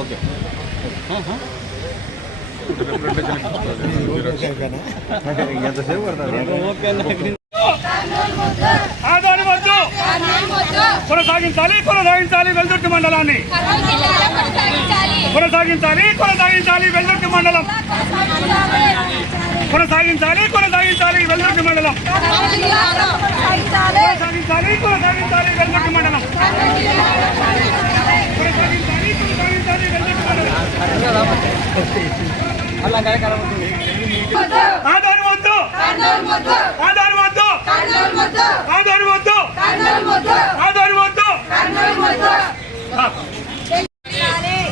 Okay ఎంతసేపు పడతారు? కొనసాగించాలి కొనసాగించాలి వెల్దుర్తి మండలాన్ని కొనసాగించాలి కొనసాగించాలి వెల్దుర్తి మండలం కొనసాగించాలి కొనసాగించాలి వెల్దుర్తి మండలం కొనసాగించాలి కొనసాగించాలి వెల్దుర్తి మండలం కొనసాగించాలి కొనసాగించాలి వెల్దుర్తి మండలం ఆధార్ వద్దు ఆధార్ వద్దు ఆధార్ వద్దు ఆధార్ వద్దు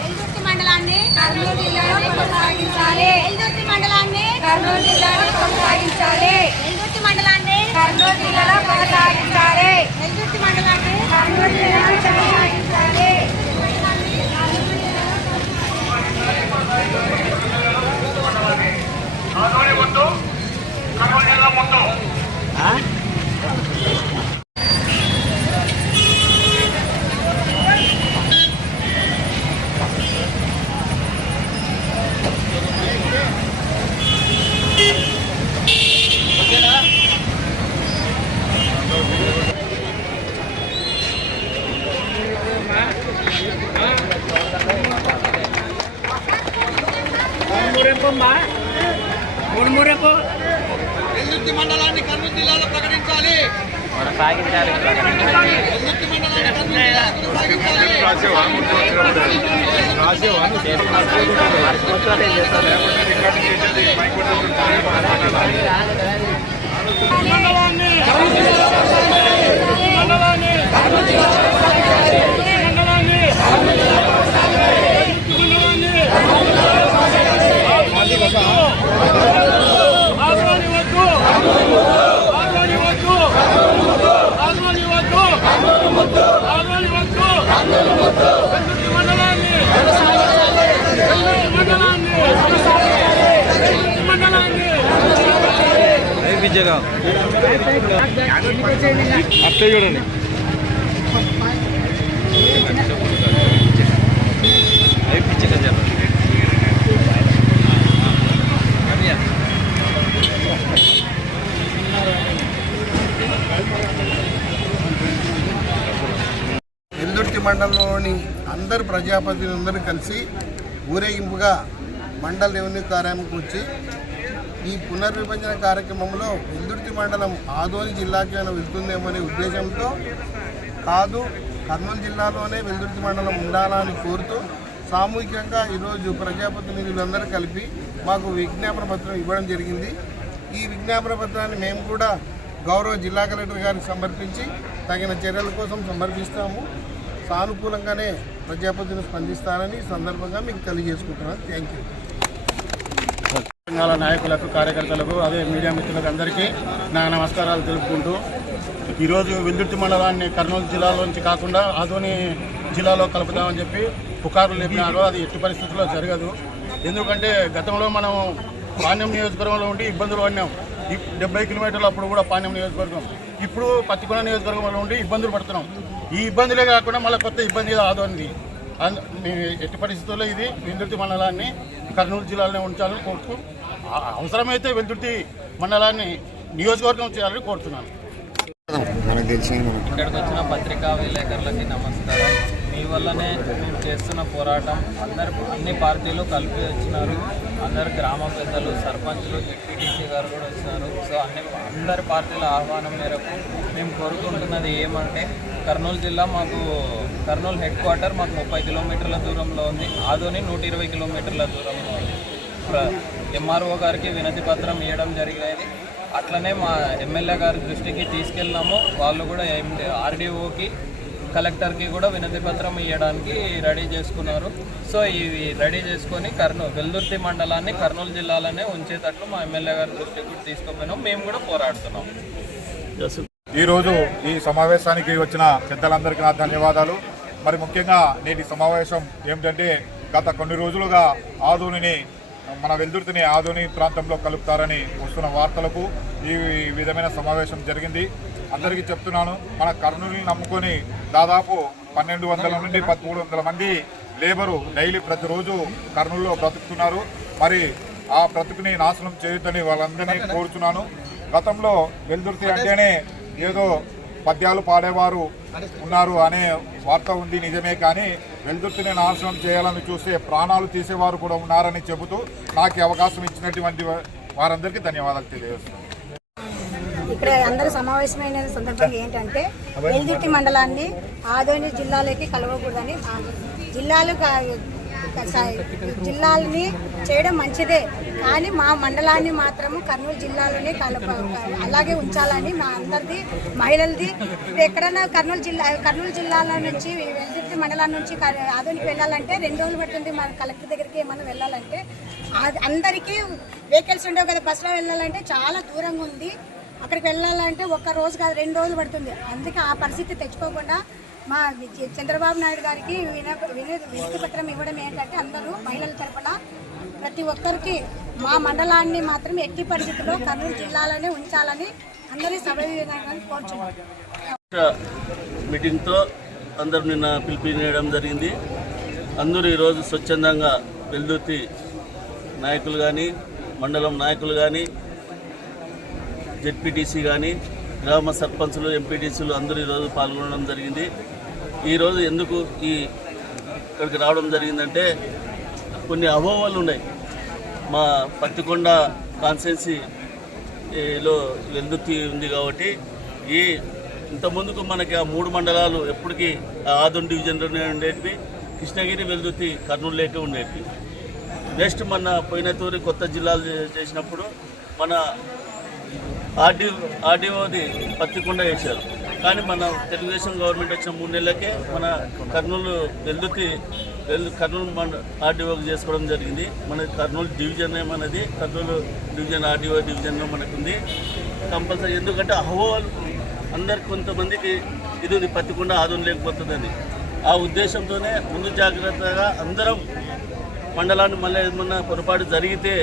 వెల్దుర్తి మండలాన్ని కర్నూలు జిల్లాలో కొనసాగించాలి వెల్దుర్తి మండలాన్ని కర్నూలు జిల్లాలో కొనసాగించాలి వెల్దుర్తి మండలాన్ని కర్నూలు జిల్లాలో కొనసాగించాలి వెల్దుర్తి మండలాన్ని కర్నూలు జిల్లాలో కొనసాగించాలి ఆదోని వద్దు కర్నూలు జిల్లా మొత్తం వెల్దుర్తి మండలాన్ని కర్నూలు జిల్లాలో ప్రకటించాలి కొనసాగించాలి వెల్దుర్తి మండలాన్ని కర్నూలు జిల్లాలో అట్టే చూడండి వెల్దుర్తి మండలంలోని అందరు ప్రజాప్రతినిధులందరూ కలిసి ఊరేగింపుగా మండల రెవెన్యూ కార్యాలయానికి వచ్చి ఈ పునర్విభజన కార్యక్రమంలో వెల్దుర్తి మండలం ఆదోని జిల్లాకి వెళ్తుందేమనే ఉద్దేశంతో కాదు కర్నూలు జిల్లాలోనే వెల్దుర్తి మండలం ఉండాలని కోరుతూ సామూహికంగా ఈరోజు ప్రజాప్రతినిధులందరూ కలిపి మాకు విజ్ఞాపన పత్రం ఇవ్వడం జరిగింది. ఈ విజ్ఞాపన పత్రాన్ని మేము కూడా గౌరవ జిల్లా కలెక్టర్ గారికి సమర్పించి తగిన చర్యల కోసం సమర్పిస్తాము. సానుకూలంగానే ప్రజాప్రతినిధులు స్పందిస్తారని సందర్భంగా మీకు తెలియజేసుకుంటున్నాను. Thank you. తెలంగాణ నాయకులకు కార్యకర్తలకు అదే మీడియా మిత్రులకు అందరికీ నా నమస్కారాలు తెలుపుకుంటూ ఈరోజు వెల్దుర్తి మండలాన్ని కర్నూలు జిల్లాలోంచి కాకుండా ఆదోని జిల్లాలో కలుపుదామని చెప్పి పుకార్లు లేపినారు. అది ఎట్టి పరిస్థితుల్లో జరగదు. ఎందుకంటే గతంలో మనం పాణ్యం నియోజకవర్గంలో ఉండి ఇబ్బందులు పడినాం. 70 కిలోమీటర్లు అప్పుడు కూడా పాణ్యం నియోజకవర్గం, ఇప్పుడు పత్తికొండ నియోజకవర్గంలో ఉండి ఇబ్బందులు పడుతున్నాం. ఈ ఇబ్బందులే కాకుండా మళ్ళీ కొత్త ఇబ్బంది ఆదోనిది. ఎట్టి పరిస్థితుల్లో ఇది వెల్దుర్తి మండలాన్ని కర్నూలు జిల్లాలోనే ఉంచాలని కోరుతూ అవసరమైతే వెల్దుర్తి మండలాన్ని నియోజకవర్గం చేయాలని కోరుతున్నాను. ఇక్కడికి వచ్చిన పత్రికా విలేకరులకి నమస్కారం. మీ వల్లనే మేము చేస్తున్న పోరాటం అన్ని పార్టీలు కలిపి వచ్చినారు. అందరు గ్రామ పెద్దలు, సర్పంచులు, డిప్యూటీసీ గారు కూడా వచ్చినారు. సో అందరి పార్టీల ఆహ్వానం మేరకు మేము కోరుకుంటున్నది ఏమంటే కర్నూలు జిల్లా మాకు కర్నూలు హెడ్ క్వార్టర్ మాకు 30 కిలోమీటర్ల దూరంలో ఉంది. ఆదోని 120 కిలోమీటర్ల దూరంలో ఉంది. ఎంఆర్ఓ గారికి వినతి పత్రం ఇవ్వడం జరిగినది. అట్లనే మా ఎమ్మెల్యే గారి దృష్టికి తీసుకెళ్ళినాము. వాళ్ళు కూడా ఆర్డీఓకి, కలెక్టర్కి కూడా వినతి పత్రం ఇవ్వడానికి రెడీ చేసుకున్నారు. సో ఇవి రెడీ చేసుకొని వెల్దుర్తి మండలాన్ని కర్నూలు జిల్లాలోనే ఉంచేటట్లు మా ఎమ్మెల్యే గారి దృష్టికి కూడా తీసుకుపోయినాం. మేము కూడా పోరాడుతున్నాం. ఈరోజు ఈ సమావేశానికి వచ్చిన పెద్దలందరికీ నా ధన్యవాదాలు. మరి ముఖ్యంగా నేటి సమావేశం ఏమిటంటే గత కొన్ని రోజులుగా ఆదోనిని మన వెల్దుర్తిని ఆదోని ప్రాంతంలో కలుపుతారని వస్తున్న వార్తలకు ఈ విధమైన సమావేశం జరిగింది. అందరికీ చెప్తున్నాను, మన కర్నూలుని నమ్ముకొని దాదాపు 1200 నుండి 1300 మంది లేబరు డైలీ ప్రతిరోజు కర్నూలులో బ్రతుకుతున్నారు. మరి ఆ బ్రతుకుని నాశనం చేయొద్దని వాళ్ళందరినీ కోరుతున్నాను. గతంలో వెల్దుర్తి అంటేనే ఏదో పద్యాలు పాడేవారు ఉన్నారు అనే వార్త ఉంది, నిజమే. కానీ వెల్దుర్తిని నాశనం చేయాలని చూస్తే ప్రాణాలు తీసేవారు కూడా ఉన్నారని చెబుతూ నాకు అవకాశం ఇచ్చినటువంటి వారందరికీ ధన్యవాదాలు తెలియజేస్తున్నాను. ఇక్కడ అందరూ సమావేశమైన సందర్భంగా ఏంటంటే వెల్దుర్తి మండలాన్ని ఆదోని జిల్లాలోకి కలవకూడదని, జిల్లాలని చేయడం మంచిదే, కానీ మా మండలాన్ని మాత్రము కర్నూలు జిల్లాలోనే అలాగే ఉంచాలని మా అందరిది, మహిళలది. ఎక్కడైనా కర్నూలు జిల్లాలో నుంచి వెల్దుర్తి మండలం నుంచి ఆదోనికి వెళ్ళాలంటే 2 రోజులు పడుతుంది. మన కలెక్టర్ దగ్గరికి ఏమన్నా వెళ్ళాలంటే అందరికీ వెహికల్స్ ఉండవు కదా, బస్సులో వెళ్ళాలంటే చాలా దూరంగా ఉంది. అక్కడికి వెళ్ళాలంటే 1 రోజు కాదు 2 రోజులు పడుతుంది. అందుకే ఆ పరిస్థితి తెచ్చుకోకుండా మా చంద్రబాబు నాయుడు గారికి వినతి పత్రం ఇవ్వడం ఏంటంటే అందరూ మహిళల తరపున ప్రతి ఒక్కరికి మా మండలాన్ని మాత్రం ఎట్టి పరిస్థితుల్లో కర్నూలు జిల్లాలోనే ఉంచాలని అందరి సభ్యులను కోరుచున్నారు. మీటింగ్తో అందరూ నిన్న పిలిపినేయడం జరిగింది. అందరూ ఈరోజు స్వచ్ఛందంగా వెల్దుర్తి నాయకులు కానీ, మండలం నాయకులు కానీ, జెడ్పీటీసీ కానీ, గ్రామ సర్పంచులు, ఎంపీటీసీలు అందరూ ఈరోజు పాల్గొనడం జరిగింది. ఈరోజు ఎందుకు ఇక్కడికి రావడం జరిగిందంటే కొన్ని అపోహలు ఉన్నాయి. మా పత్తికొండ కాన్స్టిట్యున్సీలో వెల్దుర్తి ఉంది కాబట్టి ఇంతకుముందుకు మనకి ఆ 3 మండలాలు ఎప్పటికీ ఆదోని డివిజన్లోనే ఉండేటివి, కృష్ణగిరి, వెల్దుర్తి కర్నూలులోకి ఉండేటివి. నెక్స్ట్ మన పోయిన తూరి కొత్త జిల్లాలు చేసినప్పుడు మన ఆర్డీఓది పత్తికొండ వేశారు. కానీ మన తెలుగుదేశం గవర్నమెంట్ వచ్చిన 3 నెలలకే మన కర్నూలు కర్నూలు ఆర్డీఓకి చేసుకోవడం జరిగింది. మన కర్నూలు డివిజన్ మనది, కర్నూలు డివిజన్ ఆర్డీఓ డివిజన్లో మనకుంది కంపల్సరీ. ఎందుకంటే అహోవాలు అందరికి కొంతమందికి ఇది పత్తికొండ ఆదోని లేకపోతుందని ఆ ఉద్దేశంతోనే ముందు జాగ్రత్తగా అందరం మండలాన్ని మళ్ళీ ఏమన్నా పొరపాటు జరిగితే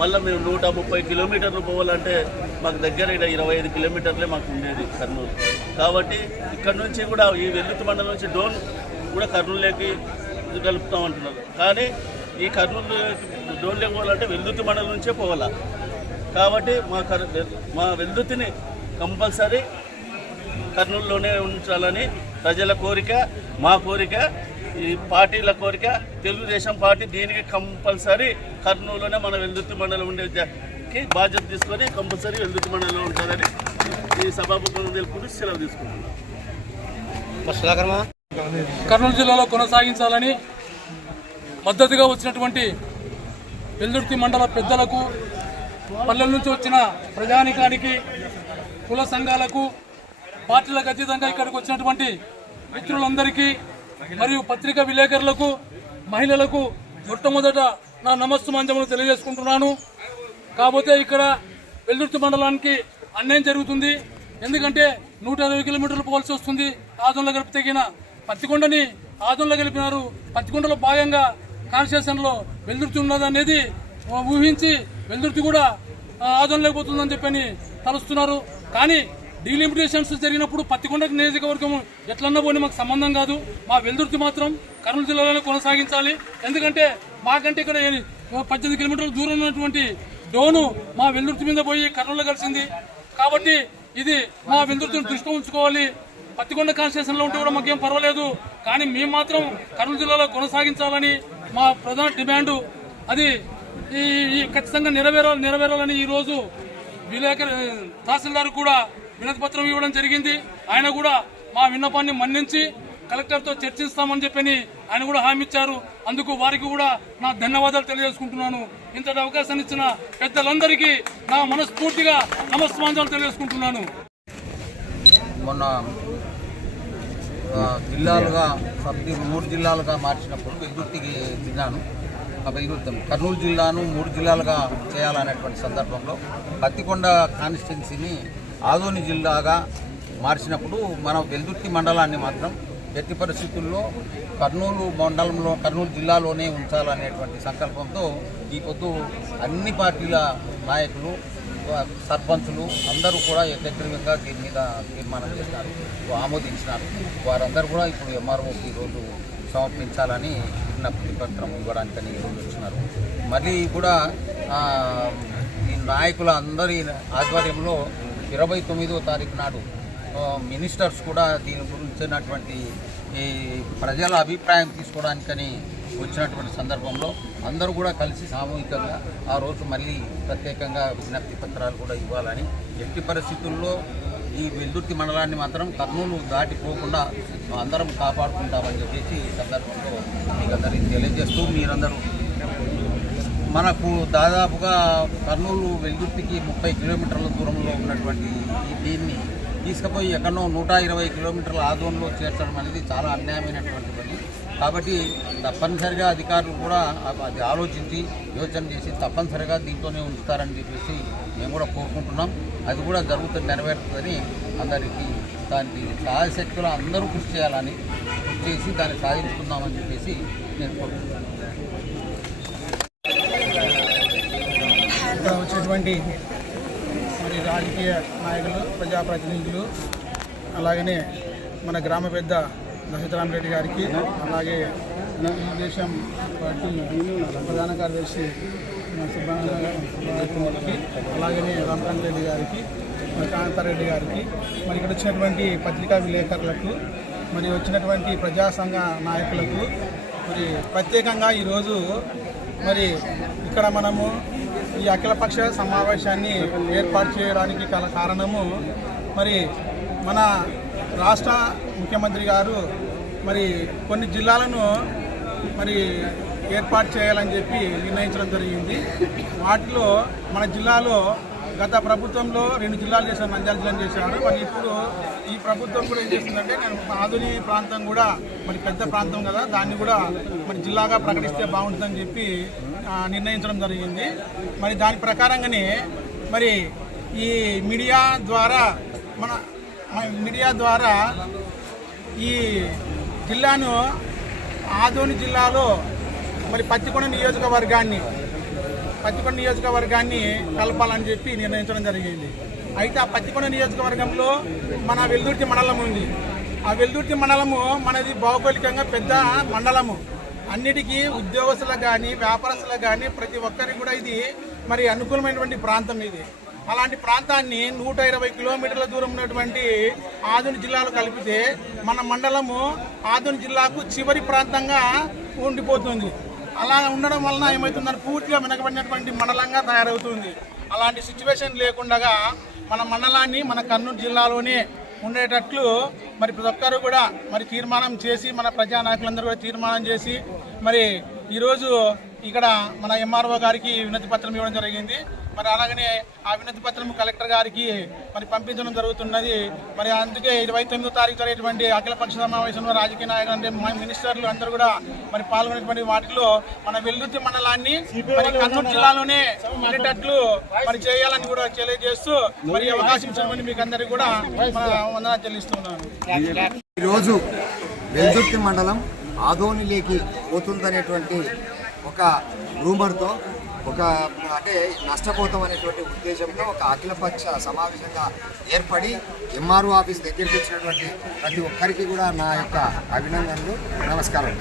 మళ్ళీ మేము 130 కిలోమీటర్లు పోవాలంటే మాకు దగ్గర 25 కిలోమీటర్లే మాకు ఉండేది కర్నూలు. కాబట్టి ఇక్కడ నుంచి కూడా ఈ వెల్దుర్తి మండలం నుంచి డోన్ కూడా కర్నూలులోకి కలుపుతామంటున్నారు. కానీ ఈ కర్నూలు డోన్లోకి పోవాలంటే వెల్దుర్తి మండలం నుంచే పోవాలా. కాబట్టి మా వెల్దుర్తిని కంపల్సరీ కర్నూలులోనే ఉంచాలని ప్రజల కోరిక, మా కోరిక, ఈ పార్టీల కోరిక. తెలుగుదేశం పార్టీ దీనికి కంపల్సరీ కర్నూలులోనే మన వెల్దుర్తి మండలం ఉండేకి బాధ్యత తీసుకొని కంపల్సరీ వెల్దుర్తి మండలంలో ఉంటుందని ఈ సభాముఖంగా తెలుపుకుంటూ సెలవు తీసుకుంటున్నాం. కర్నూలు జిల్లాలో కొనసాగించాలని మద్దతుగా వచ్చినటువంటి వెల్దుర్తి మండల పెద్దలకు, పల్లెల నుంచి వచ్చిన ప్రజానికానికి, కుల సంఘాలకు, పార్టీలకు అతీతంగా ఇక్కడికి వచ్చినటువంటి మిత్రులందరికీ మరియు పత్రికా విలేకరులకు, మహిళలకు మొట్టమొదట నా నమస్సుమాంజములు తెలియజేసుకుంటున్నాను. కాకపోతే ఇక్కడ వెల్దుర్తి మండలానికి అన్యాయం జరుగుతుంది. ఎందుకంటే 120 కిలోమీటర్లు పోవాల్సి వస్తుంది. ఆదోన్లో కలిపి తెగిన పత్తికొండని ఆదోన్లో కలిపినారు. పత్తికొండలో భాగంగా కాన్స్టిట్యూషన్లో వెల్దుర్తి ఉన్నదనేది ఊహించి వెల్దుర్తి కూడా ఆదోన్ లేకపోతుందని చెప్పని తలుస్తున్నారు. కానీ డీలిమిటేషన్స్ జరిగినప్పుడు పత్తికొండ నియోజకవర్గం ఎట్లన్నా పోనీ మాకు సంబంధం కాదు. మా వెల్దుర్తి మాత్రం కర్నూలు జిల్లాలోనే కొనసాగించాలి. ఎందుకంటే మాకంటే ఇక్కడ 18 కిలోమీటర్ల దూరం ఉన్నటువంటి డోను మా వెల్దుర్తి మీద పోయి కర్నూలులో కలిసింది. కాబట్టి ఇది మా వెల్దుర్తిని దృష్టిలో ఉంచుకోవాలి. పత్తికొండ కాన్స్టిట్యూషన్లో ఉంటే కూడా మాకేం పర్వాలేదు, కానీ మేము మాత్రం కర్నూలు జిల్లాలో కొనసాగించాలని మా ప్రధాన డిమాండు. అది ఖచ్చితంగా నెరవేరాలని ఈరోజు తహసీల్దార్ కూడా వినతి పత్రం ఇవ్వడం జరిగింది. ఆయన కూడా మా విన్నపాన్ని మన్నించి కలెక్టర్తో చర్చిస్తామని చెప్పని ఆయన కూడా హామీ ఇచ్చారు. అందుకు వారికి కూడా నా ధన్యవాదాలు తెలియజేసుకుంటున్నాను. ఇంతటి అవకాశాన్ని ఇచ్చిన పెద్దలందరికీ నా మనస్ఫూర్తిగా నమస్కారాలు తెలియజేసుకుంటున్నాను. మొన్న జిల్లాలుగా 3 జిల్లాలుగా మార్చినప్పుడు వెల్దుర్తికి జిల్లాను కర్నూలు జిల్లాను 3 జిల్లాలుగా చేయాలనేటువంటి సందర్భంలో పత్తికొండ కాన్స్టిట్యున్సీని ఆదోని జిల్లాగా మార్చినప్పుడు మన వెల్దుర్తి మండలాన్ని మాత్రం ఎట్టి పరిస్థితుల్లో కర్నూలు మండలంలో కర్నూలు జిల్లాలోనే ఉంచాలనేటువంటి సంకల్పంతో ఈ పొద్దు అన్ని పార్టీల నాయకులు సర్పంచులు అందరూ కూడా ఏకగ్రీవంగా దీని మీద తీర్మానం చేసినారు, ఆమోదించినారు. వారందరూ కూడా ఇప్పుడు ఎంఆర్ఓకి ఈరోజు సమర్పించాలని విజ్ఞప్తి పత్రం ఇవ్వడానికని ఈరోజు వచ్చినారు. మళ్ళీ కూడా ఈ నాయకుల అందరి ఆధ్వర్యంలో 29వ తారీఖు నాడు మినిస్టర్స్ కూడా దీని గురించినటువంటి ఈ ప్రజల అభిప్రాయం తీసుకోవడానికని వచ్చినటువంటి సందర్భంలో అందరూ కూడా కలిసి సామూహికంగా ఆ రోజు మళ్ళీ ప్రత్యేకంగా విజ్ఞప్తి పత్రాలు కూడా ఇవ్వాలని, ఎట్టి పరిస్థితుల్లో ఈ వెల్దుర్తి మండలాన్ని మాత్రం కర్నూలు దాటిపోకుండా అందరం కాపాడుకుంటామని చెప్పేసి ఈ సందర్భంలో మీకు అందరికీ తెలియజేస్తూ, మీరందరూ మనకు దాదాపుగా కర్నూలు వెల్దుర్తికి 30 కిలోమీటర్ల దూరంలో ఉన్నటువంటి దీన్ని తీసుకుపోయి ఎక్కడో 120 కిలోమీటర్ల ఆదోన్లో చేర్చడం అనేది చాలా అన్యాయమైనటువంటి పని. కాబట్టి తప్పనిసరిగా అధికారులు కూడా అది ఆలోచించి యోచన చేసి తప్పనిసరిగా దీంట్లోనే ఉంచుతారని చెప్పేసి మేము కూడా కోరుకుంటున్నాం. అది కూడా జరుగుతుంది, నెరవేరుతుందని అందరికీ దానికి సహాయశక్తులు అందరూ కృషి చేయాలని, కృషి చేసి దాన్ని సాధించుకుందామని చెప్పేసి నేను కోరుకుంటున్నాను. ఇక్కడ వచ్చేటువంటి మరి రాజకీయ నాయకులు, ప్రజాప్రతినిధులు, అలాగనే మన గ్రామ పెద్ద దశరథరామరెడ్డి గారికి, అలాగే తెలుగుదేశం పార్టీ ప్రధాన కార్యదర్శి సుబ్రహ్మణ్యానికి, అలాగనే రామకాంతరెడ్డి గారికి, కాంతారెడ్డి గారికి, మరి ఇక్కడ వచ్చినటువంటి పత్రికా విలేకరులకు, మరి వచ్చినటువంటి ప్రజా సంఘ నాయకులకు మరి ప్రత్యేకంగా ఈరోజు మరి ఇక్కడ మనము ఈ అఖిలపక్ష సమావేశాన్ని ఏర్పాటు చేయడానికి గల కారణము, మరి మన రాష్ట్ర ముఖ్యమంత్రి గారు మరి కొన్ని జిల్లాలను మరి ఏర్పాటు చేయాలని చెప్పి నిర్ణయించడం జరిగింది. వాటిలో మన జిల్లాలో గత ప్రభుత్వంలో 2 జిల్లాలు చేశారు, నంద్యాల జిల్లాను చేశారు. మరి ఇప్పుడు ఈ ప్రభుత్వం కూడా ఏం చేస్తుందంటే, నేను ఆధుని ప్రాంతం కూడా మరి పెద్ద ప్రాంతం కదా, దాన్ని కూడా మరి జిల్లాగా ప్రకటిస్తే బాగుంటుందని చెప్పి నిర్ణయించడం జరిగింది. మరి దాని ప్రకారంగానే మరి ఈ మీడియా ద్వారా ఈ జిల్లాను ఆదోని జిల్లాలో మరి పత్తికొండ నియోజకవర్గాన్ని కలపాలని చెప్పి నిర్ణయించడం జరిగింది. అయితే ఆ పత్తికొండ నియోజకవర్గంలో మన వెల్దుర్తి మండలం ఉంది. ఆ వెల్దుర్తి మండలము మనది భౌగోళికంగా పెద్ద మండలము. అన్నిటికీ ఉద్యోగస్తులకు కానీ వ్యాపారస్తులకు కానీ ప్రతి ఒక్కరికి కూడా ఇది మరి అనుకూలమైనటువంటి ప్రాంతం ఇది. అలాంటి ప్రాంతాన్ని 120 కిలోమీటర్ల దూరం ఉన్నటువంటి ఆదోని జిల్లాలో కలిపితే మన మండలము ఆదోని జిల్లాకు చివరి ప్రాంతంగా ఉండిపోతుంది. అలా ఉండడం వలన ఏమవుతుందని పూర్తిగా వెనకబడినటువంటి మండలంగా తయారవుతుంది. అలాంటి సిచ్యువేషన్ లేకుండా మన మండలాన్ని మన కర్నూలు జిల్లాలోనే ఉండేటట్లు మరి ప్రతి ఒక్కరు కూడా మరి తీర్మానం చేసి, మన ప్రజానాయకులందరూ కూడా తీర్మానం చేసి మరి ఈరోజు ఇక్కడ మన ఎంఆర్ఓ గారికి వినతి పత్రం ఇవ్వడం జరిగింది. మరి అలాగనే ఆ వినతి పత్రం కలెక్టర్ గారికి మరి పంపించడం జరుగుతున్నది. మరి అందుకే 29వ తారీఖు జరిగేటువంటి అఖిలపక్ష సమావేశంలో రాజకీయ నాయకులు అంటే మినిస్టర్లు అందరూ కూడా మరి పాల్గొనేటువంటి వాటిలో మన వెల్దుర్తి మండలాన్ని మరి కర్నూలు జిల్లాలోనే ఉండేటట్లు మరి చేయాలని కూడా తెలియజేస్తూ మరి అవకాశం ఇచ్చినటువంటి మీకు అందరికీ కూడా వందనాలు చెల్లిస్తున్నాను. ఈరోజు వెల్దుర్తి మండలం ఆదోనిలోకి పోతుందనేటువంటి ఒక రూమర్తో అంటే నష్టపోతాం అనేటువంటి ఉద్దేశంతో ఒక అఖిలపక్ష సమావేశంగా ఏర్పడి ఎంఆర్ఓ ఆఫీస్ దగ్గరికి వచ్చినటువంటి ప్రతి ఒక్కరికి కూడా నా యొక్క అభినందనలు, నమస్కారం.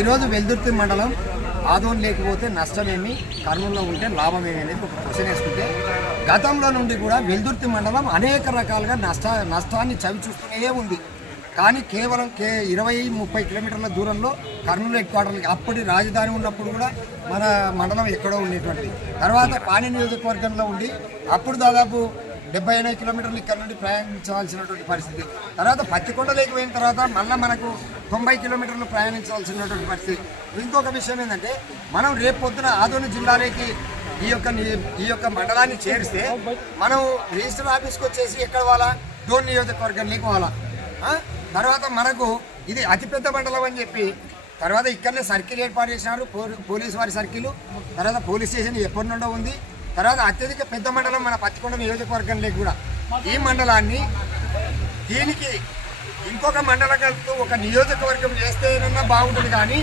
ఈరోజు వెల్దుర్తి మండలం ఆదోని లేకపోతే నష్టమేమి, కర్నూలులో ఉంటే లాభమేమి అనేది ఒక క్వశ్చన్ వేసుకుంటే, గతంలో నుండి కూడా వెల్దుర్తి మండలం అనేక రకాలుగా నష్టాన్ని చవిచూస్తూనే ఉంది. కానీ కేవలం 20-30 కిలోమీటర్ల దూరంలో కర్నూలు హెడ్ క్వార్టర్లకి అప్పటి రాజధాని ఉన్నప్పుడు కూడా మన మండలం ఎక్కడో ఉండేటువంటిది. తర్వాత పాణి నియోజకవర్గంలో ఉండి అప్పుడు దాదాపు 70-80 కిలోమీటర్లు ఇక్కడ నుండి ప్రయాణించాల్సినటువంటి పరిస్థితి. తర్వాత పత్తికొండ లేకపోయిన తర్వాత మళ్ళీ మనకు 90 కిలోమీటర్లు ప్రయాణించాల్సినటువంటి పరిస్థితి. ఇంకొక విషయం ఏంటంటే, మనం రేపు పొద్దున ఆదోని జిల్లాలోకి ఈ యొక్క మండలాన్ని చేరిస్తే మనం రిజిస్టర్ ఆఫీస్కి వచ్చేసి ఎక్కడ పోవాలా, డోన్ నియోజకవర్గంలోకి పోవాలా. తర్వాత మనకు ఇది అతిపెద్ద మండలం అని చెప్పి తర్వాత ఇక్కడనే సర్కిల్ ఏర్పాటు చేసినారు, పోలీసు వారి సర్కిల్. తర్వాత పోలీస్ స్టేషన్ ఎప్పటి నుండో ఉంది. తర్వాత అత్యధిక పెద్ద మండలం మన పత్తికొండ నియోజకవర్గంలోకి కూడా ఈ మండలాన్ని దీనికి ఇంకొక మండలం కలుపుతూ ఒక నియోజకవర్గం చేస్తేనన్నా బాగుంటుంది. కానీ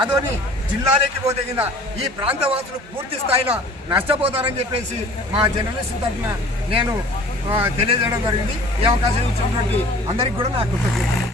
ఆదోని జిల్లాలోకి పోతే కింద ఈ ప్రాంతవాసులు పూర్తి స్థాయిలో నష్టపోతారని చెప్పేసి మా జర్నలిస్ట్ తరఫున నేను తెలియజేయడం జరిగింది. ఈ అవకాశం ఇచ్చినటువంటి అందరికీ కూడా నాకు కృతజ్ఞతలు.